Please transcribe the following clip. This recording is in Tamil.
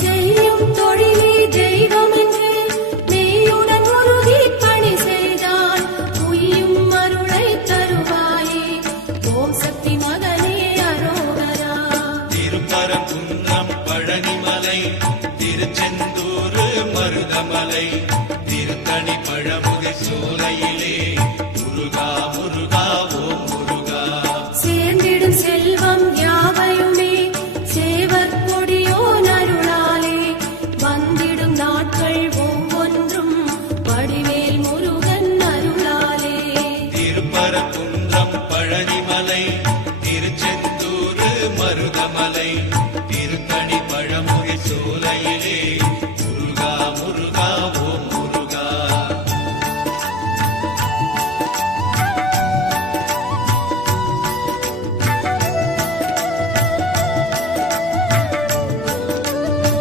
செய்யும் தொழிலே தெய்வம் என்று மெய்யுடன் உருகி பணி செய்தால் உய்யும் அருளை தருவாயே. ஓம் சக்தி மகனே அரோகரா. திருப்பரங்குன்றம் பழனிமலை திருச்செந்தூர் மருதமலை திருத்தணி பழமுகை சோலையிலே முருகா முருகா ஓம் முருகா. சேர்ந்திடும் செல்வம் யாவையுமே சேவர் கொடியோ அருளாலே வந்திடும் நாட்கள் ஒவ்வொன்றும் வடிவேல் முருகன் அருளாலே. திருப்பரங்குன்றம் பழனிமலை திருச்செந்தூர் மருதமலை திருத்தணி பழமுகை சோலையிலே